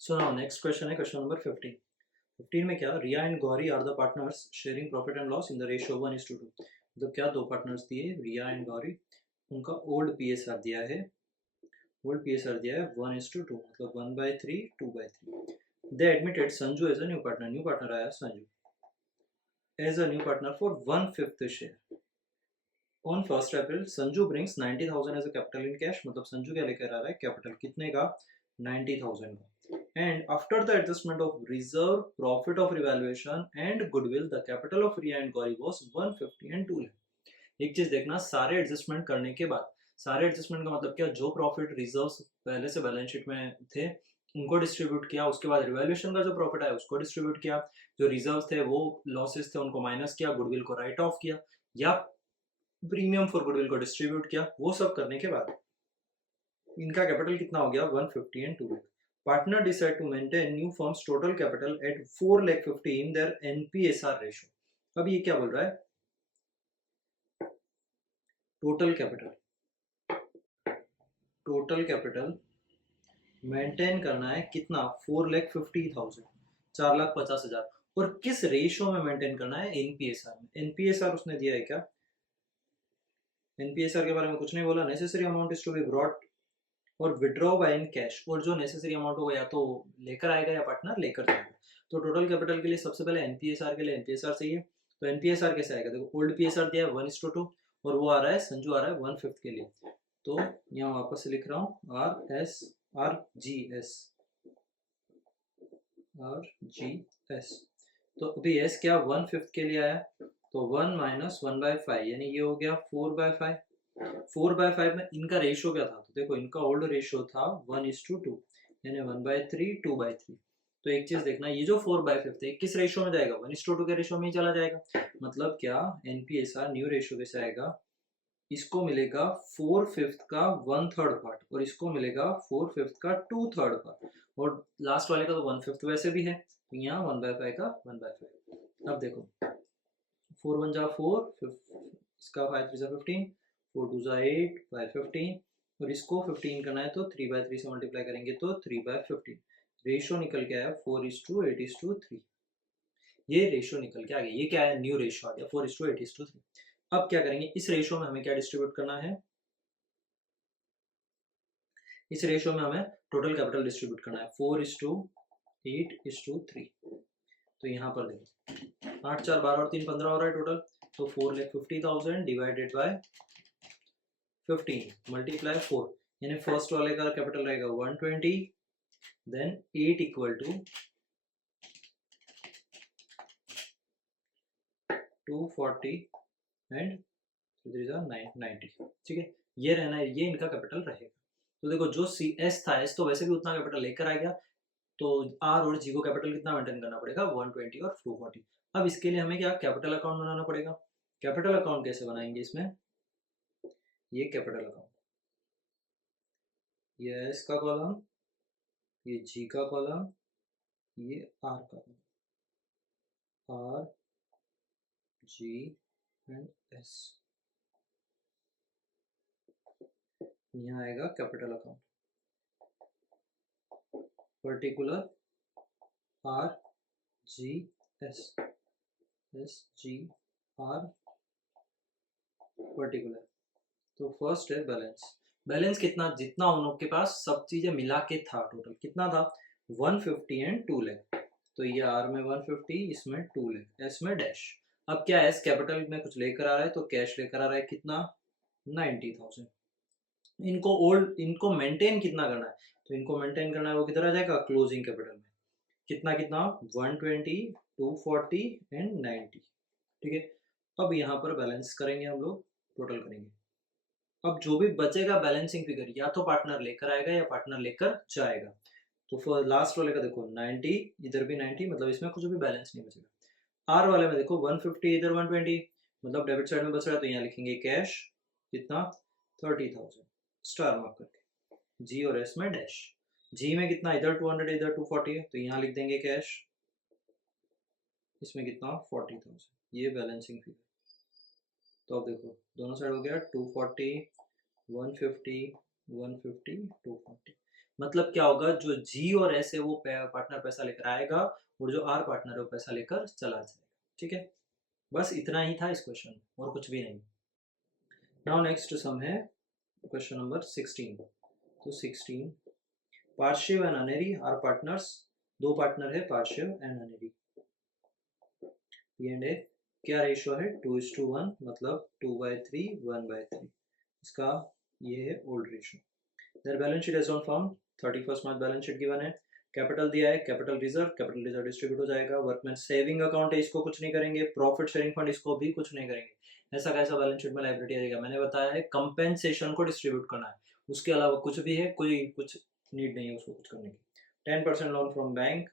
सो now next question है question number 15। 15 में क्या, Riya and Gauri are the partners sharing profit and loss in the ratio 1:2। मतलब क्या दो पार्टनर्स दिए रिया एंड गौरी, उनका ओल्ड पीएसआर दिया है, ओल्ड पीएसआर दिया है 1:2, मतलब 1/3 2/3। They admitted Sanju as a new partner आया Sanju as a new partner for 1/5 share. On 1st April Sanju brings 90,000 as a capital in cash, मतलब संजू क्या लेकर आ रहा है कैपिटल, कितने का, 90,000 का। And after the adjustment of reserve, profit of revaluation and goodwill, the capital of Riya and Gauri was 150 and 2 lakh. एक चीज देखना, सारे एडजस्टमेंट करने के बाद, सारे एडजस्टमेंट का मतलब क्या, जो प्रॉफिट रिजर्व्स पहले से बैलेंस शीट में थे उनको डिस्ट्रीब्यूट किया, उसके बाद रिवैल्यूएशन का जो प्रॉफिट आया उसको डिस्ट्रीब्यूट किया, जो रिजर्व्स थे वो लॉसेस थे उनको माइनस किया, गुडविल को राइट ऑफ किया, या प्रीमियम फॉर गुडविल को डिस्ट्रीब्यूट किया। वो सब करने के बाद इनका कैपिटल कितना हो गया, 150 and 2 lakh. Partner decide to maintain new firms total capital at 4,50,000 in their NPSR ratio. अब ये क्या बोल रहा है, टोटल कैपिटल मेंटेन करना है कितना, 4,50,000, 4,50,000। और किस रेशियो में मेंटेन करना है, एनपीएसआर में। एनपीएसआर उसने दिया है क्या, एनपीएसआर के बारे में कुछ नहीं बोला। Necessary amount is to be brought और विड्रॉ बाय इन कैश, और जो नेसेसरी अमाउंट होगा या तो लेकर आएगा या पार्टनर लेकर जाएगा। तो टोटल कैपिटल के लिए सबसे पहले एनपीएसआर के लिए एनपीएसआर चाहिए। तो एनपीएसआर कैसे आएगा, देखो ओल्ड पीएसआर दिया है 1:2 और वो आ रहा है संजू आ रहा है 1/5 के लिए। तो यहाँ वापस से लिख रहा हूँ आर जी एस। तो अभी एस क्या 1/5 के लिए आया, तो 1 - 1/5 यानी ये हो गया 4/5। 4/5 में इनका रेशियो क्या था, तो देखो इनका ओल्ड रेशियो था 1:2 यानी 1/3 2/3। तो एक चीज देखना, ये जो 4/5 है किस रेशियो में जाएगा, 1:2 के रेशियो में ही चला जाएगा। मतलब क्या, एनपीएसआर न्यू रेशियो कैसे आएगा, इसको मिलेगा 4/5 का 1/3 पार्ट और इसको मिलेगा 4/5 का 2/3 पार्ट, और लास्ट वाले का तो 1/5 वैसे भी है, तो यहाँ 1/5 का 1/5। अब देखो 4 1 जा 4, इसका 5 3 जा 15, 4 2 जा 8, 5 15, और इसको 15 करना है तो 3/3 से मल्टीप्लाई करेंगे तो 3/15। रेशियो निकल के आया 4:8:3। ये रेशियो निकल के आ गया, ये क्या है, न्यू रेशियो आ गया 4:8:3। अब क्या करेंगे, इस रेशियो में हमें क्या डिस्ट्रीब्यूट करना है, इस रेशियो में हमें टोटल कैपिटल डिस्ट्रीब्यूट करना है 4:8:3। तो यहाँ पर देखो 8 4 12 और 3 15 हो रहा है टोटल, तो 4,50,000 डिवाइडेड बाय 15 मल्टीप्लाई 4, यानी फर्स्ट वाले का कैपिटल रहेगा 120, देन 8 इक्वल टू 240 एंड 90। ठीक है, ये रहना है, ये इनका कैपिटल रहेगा। तो देखो जो सी एस था, एस तो वैसे भी उतना कैपिटल लेकर आ गया, तो आर और जी को कैपिटल कितना मेंटेन करना पड़ेगा, 120 और 240। अब इसके लिए हमें क्या कैपिटल अकाउंट बनाना पड़ेगा। कैपिटल अकाउंट कैसे बनाएंगे इसमें, ये कैपिटल अकाउंट, ये एस का कॉलम, ये जी का कॉलम, ये आर का column, R G and S. यहाँ आएगा capital account, particular R G S, S G R particular. तो फर्स्ट है बैलेंस। बैलेंस कितना, जितना उन लोग के पास सब चीजें मिला के था, टोटल कितना था 150 एंड 2 लाख। तो ये आर में 150, इसमें 2 लाख, एस में डैश। अब क्या एस कैपिटल में कुछ लेकर आ रहा है तो कैश लेकर आ रहा है कितना, 90,000। इनको मेंटेन कितना करना है, तो इनको मेंटेन करना है वो किधर आ जाएगा, क्लोजिंग कैपिटल में। कितना कितना 120 240 एंड 90। ठीक है, अब यहाँ पर बैलेंस करेंगे हम लोग, टोटल करेंगे। अब जो भी बचेगा बैलेंसिंग फिगर या तो पार्टनर लेकर आएगा या पार्टनर लेकर जाएगा। तो लास्ट वाले का देखो 90, इधर भी 90, मतलब इसमें कुछ भी बैलेंस नहीं बचेगा। आर वाले में देखो 150, इधर 120, मतलब डेबिट साइड में बच रहा है, तो यहाँ लिखेंगे कैश कितना 30,000 स्टार मार्क करके, जी और एस में डैश। जी में कितना, इधर 200 इधर 240 है, तो यहाँ लिख देंगे कैश, इसमें कितना 40,000, ये बैलेंसिंग फिगर। तो अब देखो दोनों साइड हो गया 240 150 150 240, मतलब क्या होगा, जो जी और एस है वो पार्टनर पैसा लेकर आएगा और जो आर पार्टनर है वो पैसा लेकर चला जाएगा। ठीक है, बस इतना ही था इस क्वेश्चन में, और कुछ भी नहीं। नाउ नेक्स्ट सम है क्वेश्चन नंबर 16। तो 16, पार्शिव एंड अनेरी आर पार्टनर्स, दो पार्टनर है पार्शिव एंड अनेरी। पी एंड ए क्या रेशियो है, 2:1, मतलब 2/3 1/3। इसका ये है old ratio. Their balance sheet is on form 31 March balance sheet given है। कैपिटल दिया है, कैपिटल रिजर्व डिस्ट्रीब्यूट हो जाएगा। वर्कमैन सेविंग अकाउंट है, इसको कुछ नहीं करेंगे। प्रॉफिट शेयरिंग फंड, इसको भी कुछ नहीं करेंगे। ऐसा कैसा बैलेंस शीट में लायबिलिटी आएगा, मैंने बताया है कंपेंसेशन को डिस्ट्रीब्यूट करना है, उसके अलावा कुछ भी है, कोई कुछ नीड नहीं है उसको कुछ करने की। 10% लोन फ्रॉम बैंक,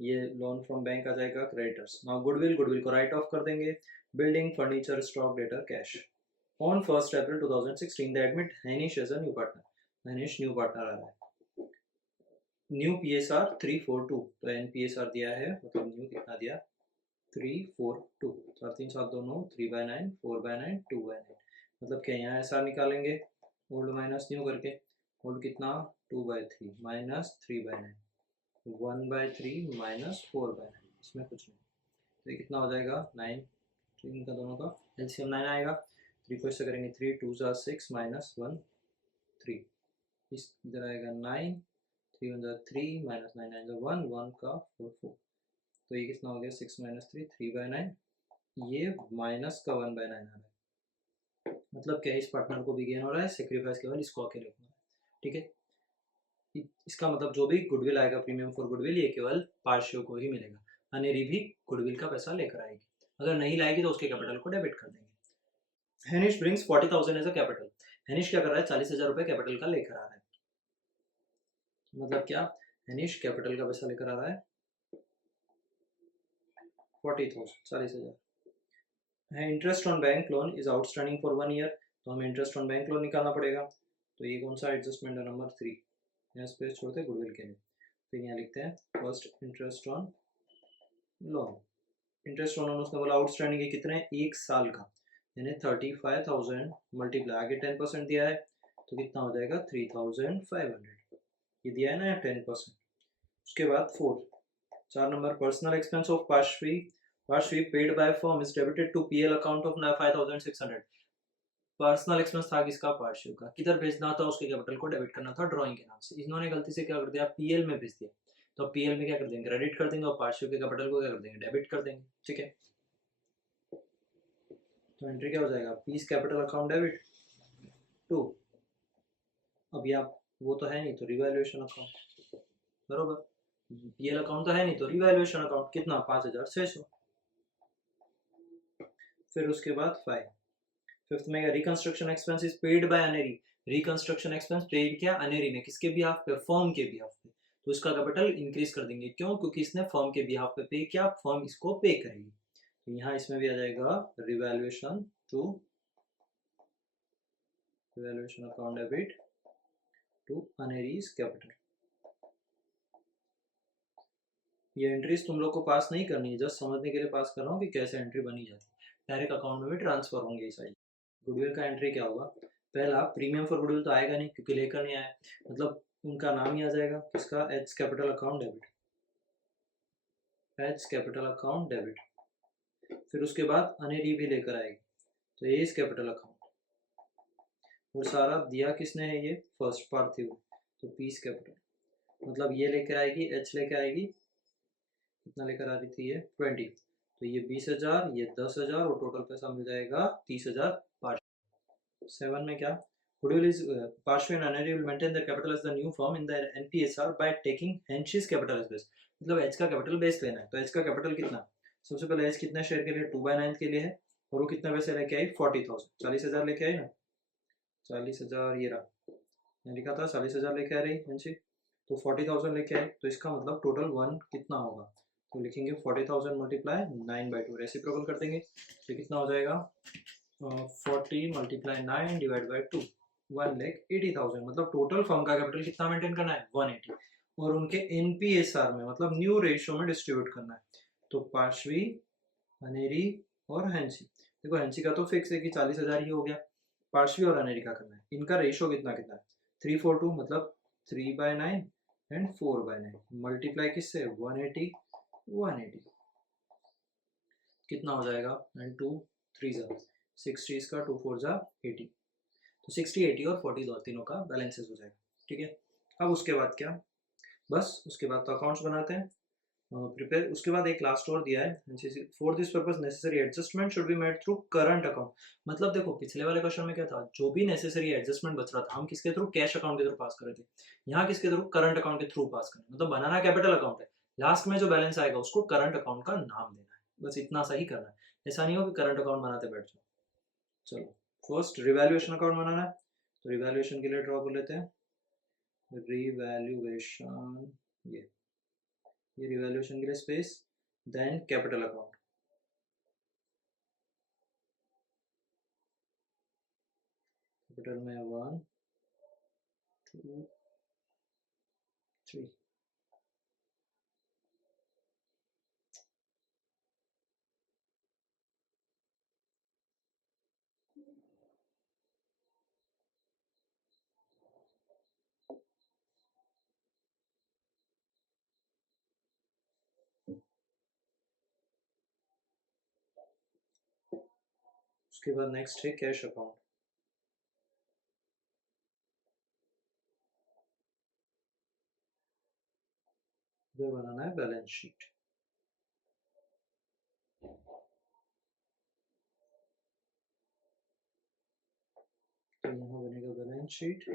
ये लोन फ्रॉम बैंक आ जाएगा क्रेडिटर्स। नाउ गुडविल को राइट ऑफ कर देंगे। Building, furniture, stock, debtor, cash. On 1 April 2016 they admit Hanish as a new partner. Hanish new partner आ रहा है। न्यू PSR 342, तो NPSR दिया है, मतलब न्यू कितना दिया 342, 4 3 7 2 9, 3/9 4/9 2/9, मतलब क्या यहाँ SR निकालेंगे ओल्ड माइनस न्यू करके। ओल्ड कितना 2/3 माइनस 3/9, 1/3 माइनस 4/9, इसमें कुछ नहीं। तो ये कितना हो जाएगा 9, इनका दोनों का एलसीएम 9 आएगा। 3 को इससे करेंगे 3 2 ज़ा 6 माइनस 1 3, इस इधर आएगा 9, 3 1 ज़ा 3 माइनस 9 9 ज़ा 1 1 का 4 4, तो ये कितना हो गया 6 माइनस 3 3/9, ये माइनस का 1/9 आ रहा है। मतलब क्या, इस पार्टनर को भी गेन हो रहा है, सेक्रीफाइस केवल इसको अकेले हो रहा है। ठीक है, इसका मतलब जो भी गुडविल आएगा प्रीमियम फॉर गुडविल, ये केवल पार्शियो को ही मिलेगा। अनेरी भी गुडविल का पैसा लेकर आएगी, अगर नहीं लाएगी तो उसके कैपिटल को डेबिट कर देंगे। हेनिश ब्रिंग्स 40,000 एज अ कैपिटल। हेनिश क्या कर रहा है, 40,000 रुपए कैपिटल का लेकर आ रहा है। मतलब क्या, हेनिश कैपिटल का पैसा लेकर आ रहा है 40,000, 40,000 है। Interest on bank loan is outstanding for 1 year, तो हमें इंटरेस्ट ऑन बैंक लोन निकालना पड़ेगा। तो ये कौन सा एडजस्टमेंट है, नंबर 3, यहाँ स्पेस छोड़ते गुडविल के लिए। तो यहाँ लिखते हैं first interest on loan. Interest on loan उसने बोला आउटस्टैंडिंग है कितने, 1 साल का, यानी 35,000 मल्टीप्लाई, आगे 10% दिया है तो कितना हो जाएगा 3,500, ये दिया है ना 10%। उसके बाद 4 नंबर, personal expense of Parshvi paid by firm is debited to PL account of 5,600। Personal expense था किसका, पार्श्वी का, किधर भेजना था, उसके कैपिटल को डेबिट करना था ड्राइंग के नाम से। इन्होंने गलती से क्या कर दिया, PL में भेज दिया, तो PL में क्या कर देंगे, क्रेडिट कर देंगे, और पार्श्वी के कैपिटल को क्या कर देंगे, डेबिट कर देंगे। ठीक है, तो एंट्री क्या हो जाएगा, P's capital account debit to, अभी आप वो तो है नहीं तो रिवैल्यूएशन अकाउंट, बरोबर। PL अकाउंट तो है नहीं तो रिवैल्यूएशन अकाउंट, कितना 5,600। फिर उसके बाद 5th में reconstruction expense is paid by Aneri. Reconstruction expense paid किया अनेरी ने, किसके बिहाफ पे, फर्म के बिहाफ पे, तो इसका कैपिटल इंक्रीज कर देंगे, क्यों, क्योंकि इसने फर्म के बिहाफ पे पे किया, फर्म इसको पे करेगी। तो यहाँ इसमें भी आ जाएगा revaluation to, revaluation account debit to Aneri's capital. ये एंट्रीज तुम लोग को पास नहीं करनी है, जस्ट समझने के लिए पास कर रहा हूँ कि कैसे एंट्री बनी जाती है, डायरेक्ट अकाउंट में भी ट्रांसफर होंगे ये सारी। गुडविल का एंट्री क्या होगा, पहला प्रीमियम फॉर गुडविल तो आएगा नहीं क्योंकि लेकर नहीं आया, मतलब उनका नाम ही आ जाएगा किसका, H capital account debit, H capital account debit. फिर उसके बाद अनेरी भी लेकर आएगी, तो ए इज कैपिटल अकाउंट, और सारा दिया किसने है, ये फर्स्ट पार्थिव, तो पीस कैपिटल, मतलब ये लेकर आएगी, एच लेकर आएगी, कितना लेकर आ रही थी ये 20, तो ये 20,000, ये 10,000, और टोटल पैसा मिल जाएगा 30,000 पार्शियल। 7 में क्या, Goodwill is partial and Anery will maintain their capital as the new firm in the NPSR by taking Hensch's capital as base। मतलब H का कैपिटल बेस लेना है, तो H का कैपिटल कितना, सबसे पहले H कितना शेयर के लिए 2/9 के लिए है, और वो कितना पैसे लेके आई 40,000, 40,000 लेके आई ना, 40,000 ये रहा, मैंने लिखा था 40,000 लेके आ रही हेंशी, तो 40,000 लेके आई, तो इसका मतलब टोटल 1 कितना होगा, तो लिखेंगे 40,000 मल्टीप्लाई 9/2, रेसिप्रोकल कर देंगे, तो कितना हो जाएगा 40 मल्टीप्लाई 9 डिवाइड बाई 2, 1,80,000, मतलब टोटल फर्म का कैपिटल कितना मेंटेन करना है 180, और उनके NPSR में मतलब न्यू रेशियो में डिस्ट्रीब्यूट करना है। तो पार्श्वी, अनेरी और हेंसी, देखो हेंसी का तो फिक्स है कि 40,000 ही हो गया, पार्श्वी और अनेरी का करना है, इनका रेशियो कितना कितना है 3:4 मतलब 3/9, एंड 4/9 मल्टीप्लाई किससे 180 180 कितना हो जाएगा एंड 2 3 जा 60 इसका 2 4 जा 80 तो 60 80 और 40 दो तीनों का बैलेंसेस हो जाएगा। ठीक है, अब उसके बाद क्या, बस उसके बाद तो अकाउंट्स बनाते हैं प्रिपेयर। उसके बाद एक लास्ट और दिया है, for this purpose necessary adjustment should be made through current account. मतलब देखो पिछले वाले क्वेश्चन में क्या था, जो भी नेसेसरी एडजस्टमेंट बच रहा था हम किसके थ्रू, कैश अकाउंट के थ्रू पास कर रहे थे। यहाँ किसके थ्रू, करंट अकाउंट के थ्रू पास करें, मतलब बनाना कैपिटल अकाउंट है, लास्ट में जो बैलेंस आएगा उसको करंट अकाउंट का नाम देना है, बस इतना सा ही करना है। ऐसा नहीं हो कि करंट अकाउंट बनाते बैठ जाओ। चलो फर्स्ट रिवैल्यूएशन अकाउंट बनाना है, तो रिवैल्यूएशन के लिए ड्रॉ कर लेते हैं रिवैल्यूएशन, ये रिवैल्यूएशन के लिए space, then capital account. Capital में 1 2 3 उसके बाद नेक्स्ट है कैश अकाउंट, फिर बनाना है बैलेंस शीट। तो यहाँ बनेगा balance sheet,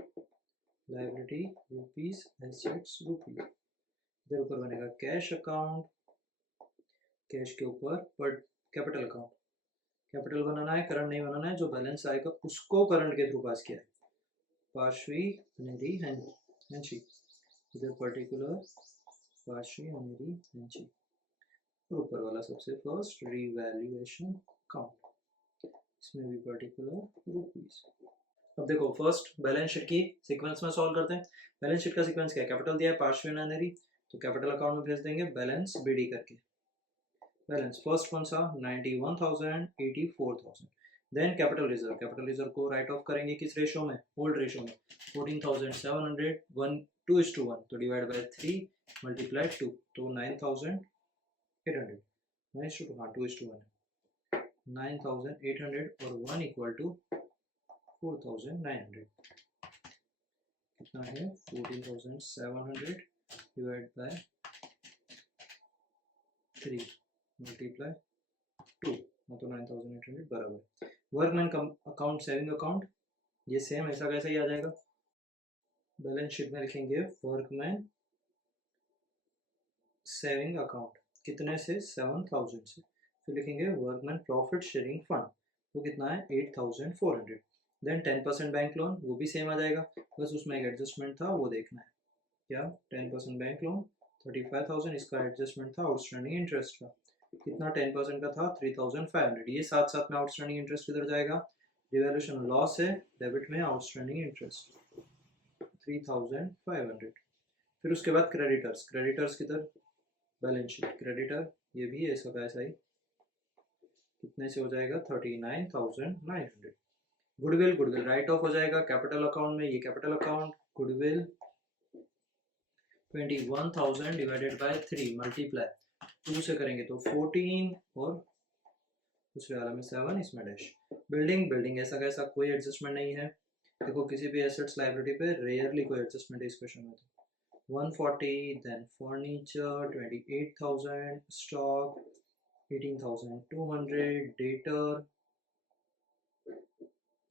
liability rupees, assets rupees, इधर ऊपर बनेगा कैश अकाउंट, कैश के ऊपर पर कैपिटल अकाउंट, कैपिटल बनाना है, करंट नहीं बनाना है, जो बैलेंस आएगा उसको करंट के थ्रू पास किया है, पार्श्वी अनेरी हैंची, इधर पर्टिकुलर पार्श्वी अनेरी हैंची, और ऊपर वाला सबसे फर्स्ट रिवैल्यूएशन अकाउंट, इसमें भी पर्टिकुलर रुपीज। अब देखो फर्स्ट बैलेंस शीट की सीक्वेंस में सॉल्व करते हैं। बैलेंस शीट का सीक्वेंस क्या है, कैपिटल दिया है पार्श्वी अनेरी, तो कैपिटल अकाउंट में भेज देंगे बैलेंस बीडी करके। बैलेंस फर्स्ट कौन सा 91,000 84,000, देन कैपिटल रिजर्व को राइट ऑफ करेंगे किस रेशो में, ओल्ड रेशो में 14,700 1 2:1, तो डिवाइड बाय 3 मल्टीप्लाई 2, तो 9,800 -2 हाँ 2:1 9,800 और 1 इक्वल टू 4,900, कितना है 14,700 डिवाइड बाय 3 मल्टीप्लाई 2, तो 9,800 बराबर। वर्कमैन अकाउंट सेविंग अकाउंट, ये सेम ऐसा कैसा ही आ जाएगा, बैलेंस शीट में लिखेंगे वर्कमैन सेविंग अकाउंट, कितने से 7,000 से, फिर लिखेंगे वर्कमैन प्रॉफिट शेयरिंग फंड, वो कितना है 8,400, देन 10% बैंक लोन, वो भी सेम आ जाएगा, बस उसमें एक एडजस्टमेंट था वो देखना है, क्या 10% बैंक लोन 35,000, इसका एडजस्टमेंट था आउटस्टैंडिंग इंटरेस्ट का, कितना 10% का था 3,500, ये साथ साथ में आउटस्टैंडिंग इंटरेस्ट किधर जाएगा, रिवैल्यूएशन लॉस है, डेबिट में आउटस्टैंडिंग इंटरेस्ट 3,500, फिर उसके बाद क्रेडिटर्स, क्रेडिटर्स किधर बैलेंस शीट, क्रेडिटर ये भी ऐसा का ऐसा ही, कितने से हो जाएगा 39,900, गुडविल राइट ऑफ हो जाएगा कैपिटल अकाउंट में, ये capital account goodwill 21,000 divided by 3 multiply 2 से करेंगे तो 14 और दूसरे वाला में 7, इसमें डैश। बिल्डिंग ऐसा कैसा कोई एडजस्टमेंट नहीं है, देखो किसी भी एसेट्स लायबिलिटी पे रेयरली कोई एडजस्टमेंट है इस क्वेश्चन में, तो 140, then furniture 28,000, stock 18,200, debtor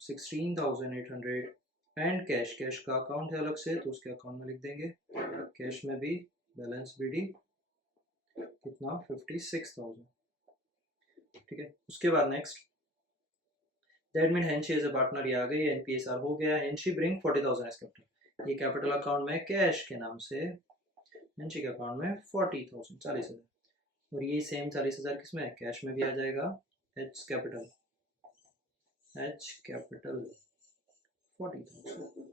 16,800 and cash का अकाउंट है अलग से, तो उसके अकाउंट में लिख देंगे, कैश में भी बैलेंस बीडी कितना 56,000, ठीक है। उसके बाद next that mean Henshi as a partner, ये आ गई, एनपीएसआर हो गया, हेंशी ब्रिंग 40,000 एज कैपिटल, ये कैपिटल अकाउंट में कैश के नाम से, हेंशी के अकाउंट में 40,000 40,000, और ये सेम 40,000 किसमें है, कैश में भी आ जाएगा, एच कैपिटल 40,000।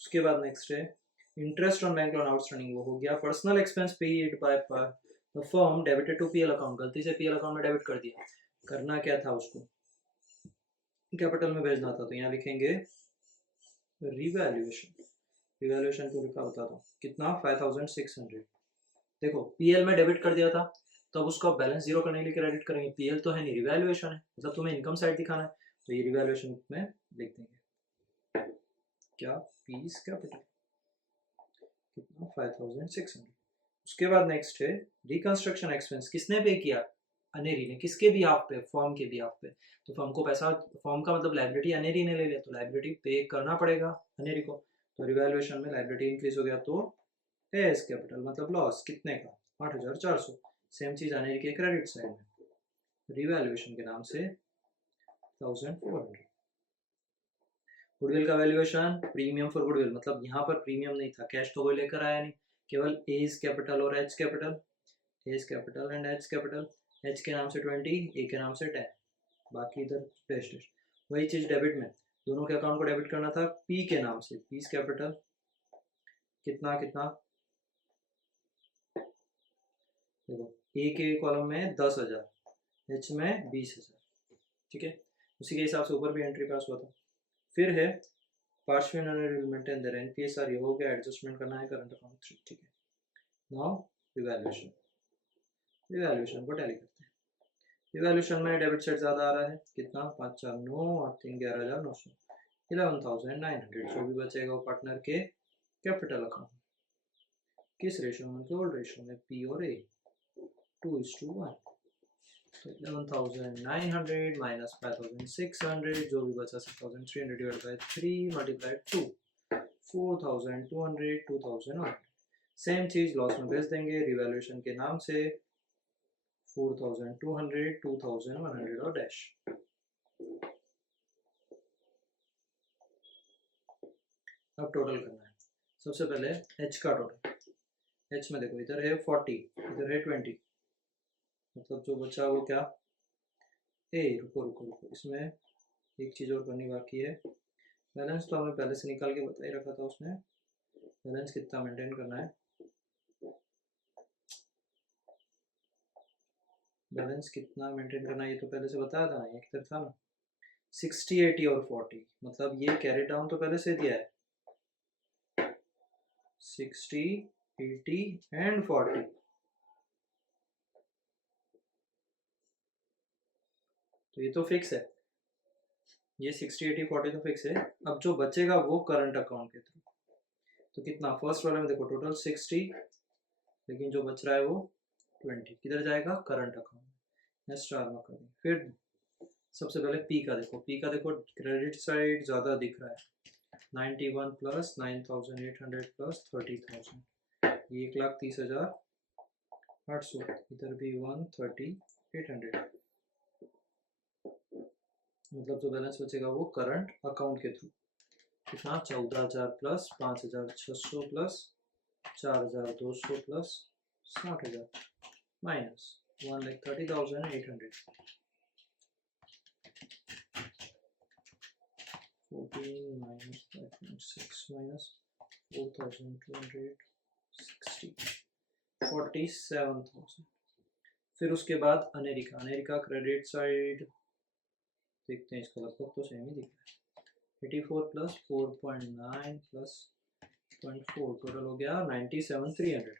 उसके बाद नेक्स्ट है interest on bank loan outstanding, वो हो गया, personal expense paid by the firm debited to PL account, गलती से पीएल अकाउंट में डेबिट कर दिया, करना क्या था उसको कैपिटल में भेजना था, तो यहाँ लिखेंगे रिवैल्यूएशन, रिवैल्यूएशन क्यों लिखा बताता हूँ। कितना 5600। देखो पीएल में डेबिट कर दिया था, तो अब उसको बैलेंस जीरो करने के लिए क्रेडिट करेंगे। पीएल तो है नहीं, रिवैल्यूएशन है, मतलब तुम्हें इनकम साइड दिखाना है, तो ये रिवैल्यूएशन में लिख देंगे क्या, पीस कैपिटल कितना 5600। उसके बाद नेक्स्ट है रिकंस्ट्रक्शन एक्सपेंस। किसने पे किया, अनेरी ने। किसके भी आप पे, फॉर्म के भी आप पे। तो फॉर्म को पैसा, फॉर्म का मतलब लाइबिलिटी अनेरी ने ले लिया, तो लाइबिलिटी पे करना पड़ेगा अनेरी को। तो रिवैल्यूएशन में लाइबिलिटी इंक्रीज हो गया, तो एस कैपिटल मतलब लॉस कितने का 8400। सेम चीज अनेरी के क्रेडिट साइड में रिवैल्यूएशन के नाम से 1400। गुडविल का वैल्यूएशन, प्रीमियम फॉर गुडविल, मतलब यहाँ पर प्रीमियम नहीं था, कैश तो कोई लेकर आया नहीं, केवल एज कैपिटल और H capital, S capital and H capital. H के नाम से 20, ए के नाम से 10, बाकी इधर डैश डैश। वही चीज डेबिट में, दोनों के अकाउंट को डेबिट करना था पी के नाम से, पीस कैपिटल कितना कितना, देखो ए के कॉलम में 10,000, एच में 20,000, ठीक है। उसी के हिसाब से ऊपर भी एंट्री पास हुआ था। फिर है partial enrolment and their NPSR, ये हो गया, एडजस्टमेंट करना है करंट अकाउंट 3, ठीक है। नाउ रिवैल्यूएशन, रिवैल्यूएशन को टैली करते हैं। रिवैल्यूएशन में डेबिट साइड ज़्यादा आ रहा है, कितना 5 4 9 और 3 11,900, 11,900। जो भी बचेगा वो पार्टनर के कैपिटल अकाउंट। किस रेशियो में, ओल्ड रेशियो में, पी और ए 2:1। तो 11,900 माइनस 5,600, जो भी बचा 6,300 डिवाइड बाय 3 मल्टीप्लाइड 2, 4,200, 2,100। सेम चीज लॉस में भेज देंगे रिवैल्यूएशन के नाम से 4,200, 2,100 और डैश। अब टोटल करना है। सबसे पहले एच का टोटल। एच में देखो इधर है 40, इधर है 20, मतलब जो बचा वो क्या, ए रुको रुको रुको, इसमें एक चीज़ और करनी बाकी है। बैलेंस तो हमें पहले से निकाल के बता ही रखा था उसने, बैलेंस कितना मेंटेन करना है, बैलेंस कितना मेंटेन करना है ये तो पहले से बताया था ना, एक तरफ था ना 60 80 और 40, मतलब ये कैरी डाउन तो पहले से दिया है 60 80 एंड 40। तो ये तो फिक्स है, ये 60 80 40 तो फिक्स है। अब जो बचेगा वो करंट अकाउंट के थ्रू। तो कितना, फर्स्ट वाले में देखो टोटल 60, लेकिन जो बच रहा है वो 20 किधर जाएगा, करंट अकाउंट में, स्टार में करें। फिर सबसे पहले पी का देखो, पी का देखो क्रेडिट साइड ज़्यादा दिख रहा है, 91 प्लस 9,800 प्लस 30,000, ये 1,30,800, इधर भी 130,800, मतलब जो बैलेंस बचेगा वो करंट अकाउंट के थ्रू। कितना, 14,000 plus 5,600 plus 4,200 plus 60,000 minus 1,30,800, 14 minus 5.6 minus 4,260, 47,000। फिर उसके बाद अमेरिका, अमेरिका क्रेडिट साइड देखते हैं, इसका लगभग तो सेम ही दिख रहा है, 84 प्लस 4.9 प्लस 0.4, टोटल हो गया 97,300।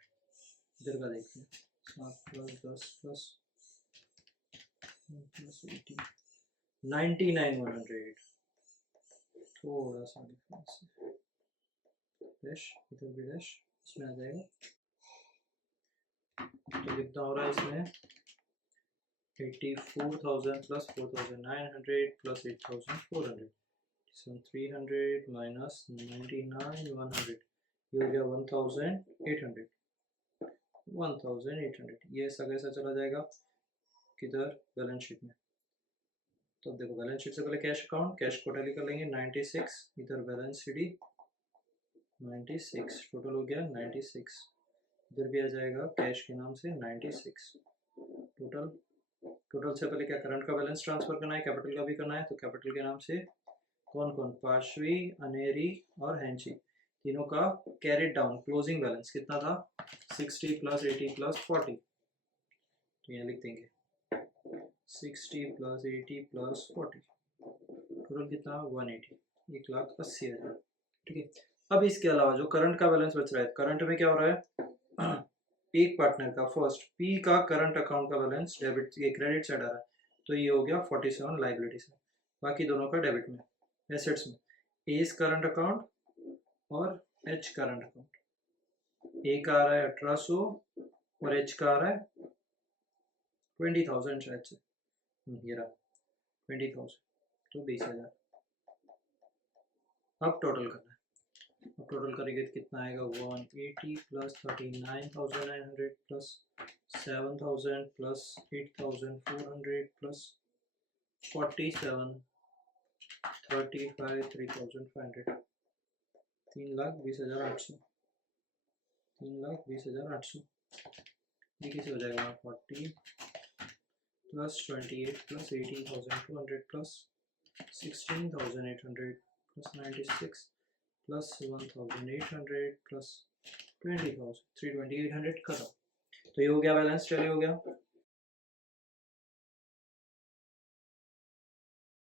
इधर का देखते हैं, 7 प्लस 10 प्लस 80, 99,100, थोड़ा सा डिफरेंस है, डैश इधर भी डैश, इसमें आ जाएगा। तो कितना हो रहा है इसमें, 84,000 प्लस 4,900 प्लस 8,400, 300 माइनस 99,100, ये हो गया 1,800, 1,800। ये ऐसा कैसा चला जाएगा किधर, बैलेंस शीट में। तो देखो बैलेंस शीट से पहले कैश अकाउंट, कैश को टैली कर लेंगे 96, इधर बैलेंस शीट 96, टोटल हो गया 96, इधर भी आ जाएगा कैश के नाम से 96। टोटल, टोटल से पहले क्या, करंट का बैलेंस ट्रांसफर करना है, कैपिटल का भी करना है, तो कैपिटल के नाम से कौन कौन, पार्श्वी, अनेरी और हैंची, तीनों का कैरिड डाउन क्लोजिंग बैलेंस कितना था, 60 प्लस 80 प्लस 40, तो यहाँ लिख देंगे 60 प्लस 80 प्लस 40, टोटल कितना 180, 1,80,000, ठीक है। अब इसके अलावा जो करंट का बैलेंस बच रहा है, करंट में क्या हो रहा है एक पार्टनर का फर्स्ट पी का करंट अकाउंट का बैलेंस डेबिट ये क्रेडिट साइड आ रहा है, तो ये हो गया 47 लाइबिलिटीज में, बाकी दोनों का डेबिट में, एसेट्स में एस करंट अकाउंट और एच करंट अकाउंट। ए का आ रहा है 1800 और एच का आ रहा है 20,000 शायद से, ये रहा 20,000, तो 20,000। अब टोटल करना है, अब टोटल करेंगे तो कितना आएगा 180 प्लस 39,900 प्लस 7,000 प्लस 8,400 प्लस 47 35 3,500 3,20,800 3,20,800। ये कैसे हो जाएगा 40 plus 28 plus 18,200 plus 16,800 plus 96 plus 1,800 plus 20,000 3,2,800 खत्म। तो ये हो गया बैलेंस, चलिए हो गया।